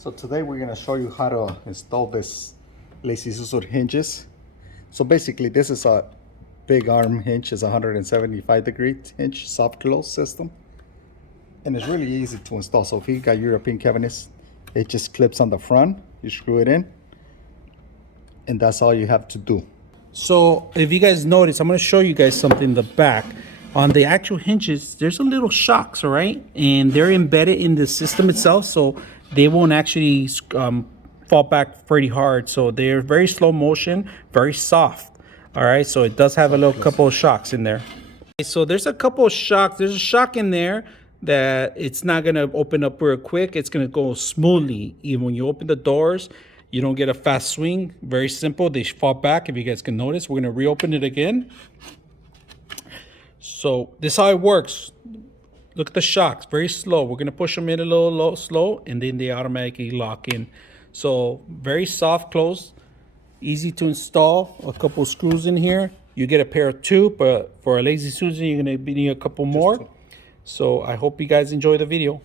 So today we're going to show you how to install this lazy scissor hinges. So basically this is a big arm hinge, it's a 175-degree hinge, soft close system. And it's really easy to install. So if you got European cabinets, it just clips on the front, you screw it in, and that's all you have to do. So if you guys notice, I'm going to show you guys something in the back. On the actual hinges, there's a little shocks, all right? And they're embedded in the system itself, so they won't actually fall back pretty hard. So they're very slow motion, very soft, all right? So it does have a little couple of shocks in there. So there's a couple of shocks. There's a shock in there that it's not going to open up real quick. It's going to go smoothly. Even when you open the doors, you don't get a fast swing. Very simple. They fall back, if you guys can notice. We're going to reopen it again. So this is how it works. Look at the shocks, very slow. We're gonna push them in a little slow, and then they automatically lock in. So very soft close, easy to install. A couple screws in here. You get a pair of two, but for a lazy Susan, you're gonna need a couple more. So I hope you guys enjoy the video.